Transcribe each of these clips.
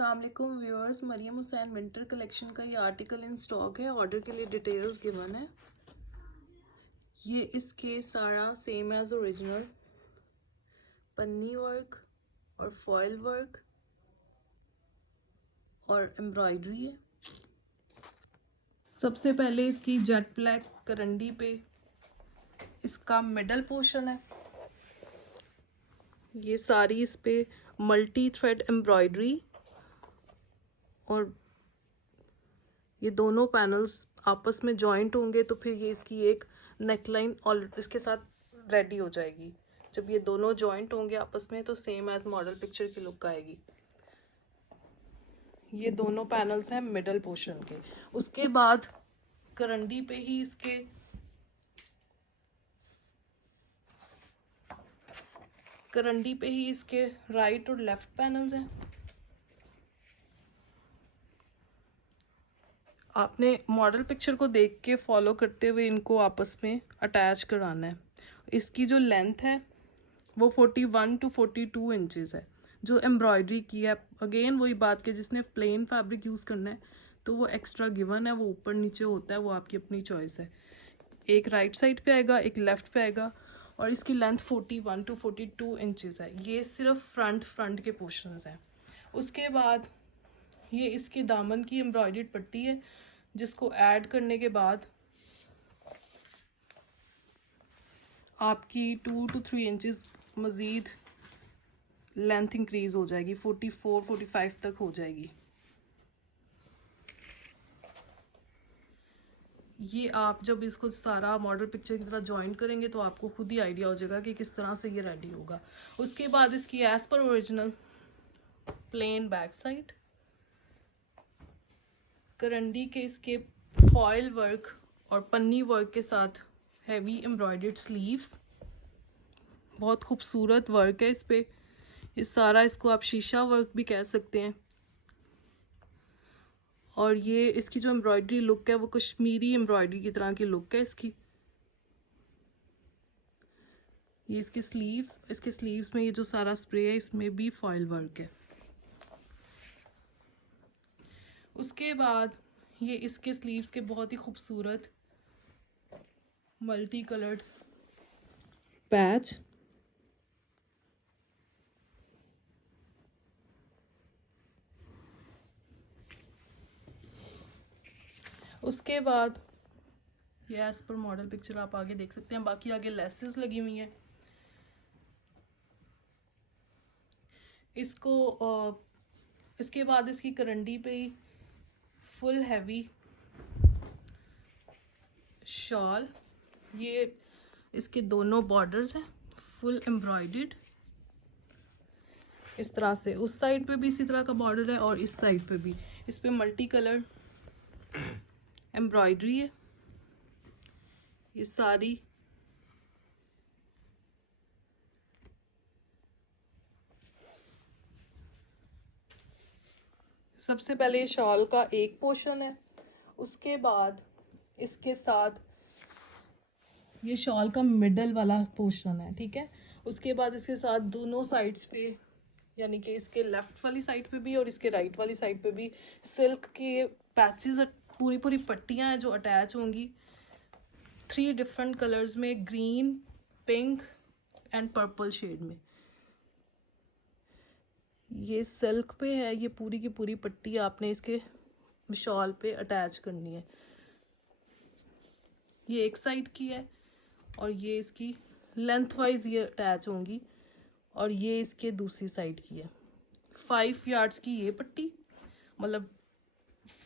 अस्सलाम वालेकुम viewers, Mariam Hussain winter collection का ये आर्टिकल इन स्टॉक है। ऑर्डर के लिए डिटेल्स गिवन है। ये इसके सारा सेम एज ओरिजिनल पन्नी वर्क और फॉयल वर्क और एम्ब्रॉयडरी है। सबसे पहले इसकी जेट ब्लैक करंडी पे इसका मिडल पोर्शन है। ये सारी इस पे मल्टी थ्रेड एम्ब्रॉयडरी और ये दोनों पैनल्स आपस में जॉइंट होंगे तो फिर ये इसकी एक नेकलाइन और इसके साथ रेडी हो जाएगी। जब ये दोनों जॉइंट होंगे आपस में तो सेम एज मॉडल पिक्चर की लुक आएगी। ये दोनों पैनल्स हैं मिडल पोर्शन के। उसके बाद करंडी पे ही इसके राइट और लेफ्ट पैनल्स हैं। आपने मॉडल पिक्चर को देख के फॉलो करते हुए इनको आपस में अटैच कराना है। इसकी जो लेंथ है वो 41 टू 42 इंचेस है। जो एम्ब्रॉयडरी की है, अगेन वही बात कि जिसने प्लेन फैब्रिक यूज़ करना है तो वो एक्स्ट्रा गिवन है, वो ऊपर नीचे होता है, वो आपकी अपनी चॉइस है। एक राइट साइड पे आएगा, एक लेफ्ट पे आएगा और इसकी लेंथ 41 टू 42 इंचेस है। ये सिर्फ फ्रंट के पोर्शंस हैं। उसके बाद ये इसके दामन की एम्ब्रॉयडर्ड पट्टी है जिसको ऐड करने के बाद आपकी 2 टू 3 इंचेस मज़ीद लेंथ इंक्रीज़ हो जाएगी, 44-45 तक हो जाएगी। ये आप जब इसको सारा मॉडल पिक्चर की तरह ज्वाइन करेंगे तो आपको खुद ही आइडिया हो जाएगा कि किस तरह से ये रेडी होगा। उसके बाद इसकी एज पर ओरिजिनल प्लेन बैक साइड, करंडी के इसके फॉयल वर्क और पन्नी वर्क के साथ हैवी एम्ब्रॉयडर्ड स्लीव्स। बहुत खूबसूरत वर्क है इस पे। ये सारा इसको आप शीशा वर्क भी कह सकते हैं। और ये इसकी जो एम्ब्रॉयडरी लुक है वो कश्मीरी एम्ब्रॉयडरी की तरह की लुक है इसकी। ये इसके स्लीव्स में ये जो सारा स्प्रे है इसमें भी फॉयल वर्क है। उसके बाद ये इसके स्लीव्स के बहुत ही खूबसूरत मल्टी कलर्ड पैच। उसके बाद ये एज पर मॉडल पिक्चर आप आगे देख सकते हैं। बाकी आगे लेसेस लगी हुई हैं। इसके बाद इसकी करंडी पे ही फुल हैवी शॉल। ये इसके दोनों बॉर्डर्स हैं फुल एम्ब्रॉयडर्ड इस तरह से। उस साइड पे भी इसी तरह का बॉर्डर है और इस साइड पे भी। इस पे मल्टी कलर एम्ब्रॉयडरी है। ये सारी सबसे पहले ये शॉल का एक पोर्शन है। उसके बाद इसके साथ ये शॉल का मिडल वाला पोर्शन है, ठीक है। उसके बाद इसके साथ दोनों साइड्स पे, यानी कि इसके लेफ्ट वाली साइड पे भी और इसके राइट वाली साइड पे भी सिल्क के पैचेस, पूरी पूरी पट्टियां हैं जो अटैच होंगी 3 डिफरेंट कलर्स में, green, pink and purple shade में। ये सिल्क पे है। ये पूरी की पूरी पट्टी आपने इसके शॉल पे अटैच करनी है। ये एक साइड की है और ये इसकी लेंथ वाइज ये अटैच होंगी और ये इसके दूसरी साइड की है। 5 यार्ड्स की ये पट्टी, मतलब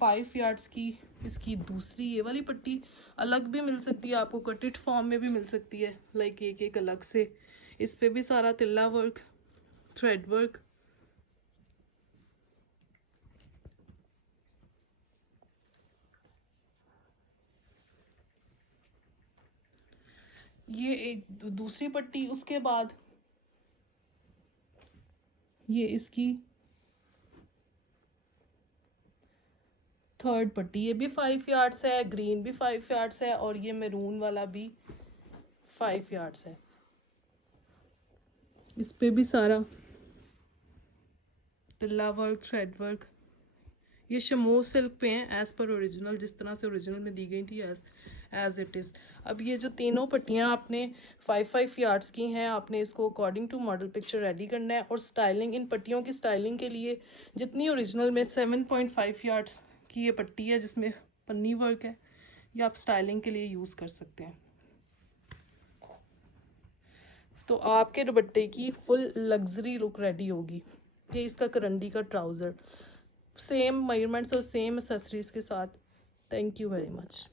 5 यार्ड्स की इसकी दूसरी ये वाली पट्टी। अलग भी मिल सकती है आपको, कटेड फॉर्म में भी मिल सकती है, लाइक एक एक अलग से। इस पे भी सारा तिल्ला वर्क, थ्रेड वर्क। ये एक दूसरी पट्टी। उसके बाद ये इसकी थर्ड पट्टी, ये भी 5 यार्ड्स है, ग्रीन भी 5 यार्ड्स है और ये मैरून वाला भी 5 यार्ड्स है। इस पे भी सारा पिल्ला वर्क, थ्रेड वर्क। ये शमो सिल्क पे हैं एज़ पर ओरिजिनल, जिस तरह से ओरिजिनल में दी गई थी एज इट इज़। अब ये जो तीनों पट्टियाँ आपने 5-5 यार्ड्स की हैं, आपने इसको according to model picture ready करना है। और स्टाइलिंग, इन पट्टियों की स्टाइलिंग के लिए जितनी ओरिजिनल में 7.5 यार्ड्स की ये पट्टी है जिसमें पन्नी वर्क है, ये आप स्टाइलिंग के लिए यूज़ कर सकते हैं। तो आपके दुपट्टे की फुल लग्जरी लुक रेडी होगी। ये इसका करंडी का ट्राउज़र, सेम मेजरमेंट्स और सेम एक्सेसरीज के साथ। Thank you very much.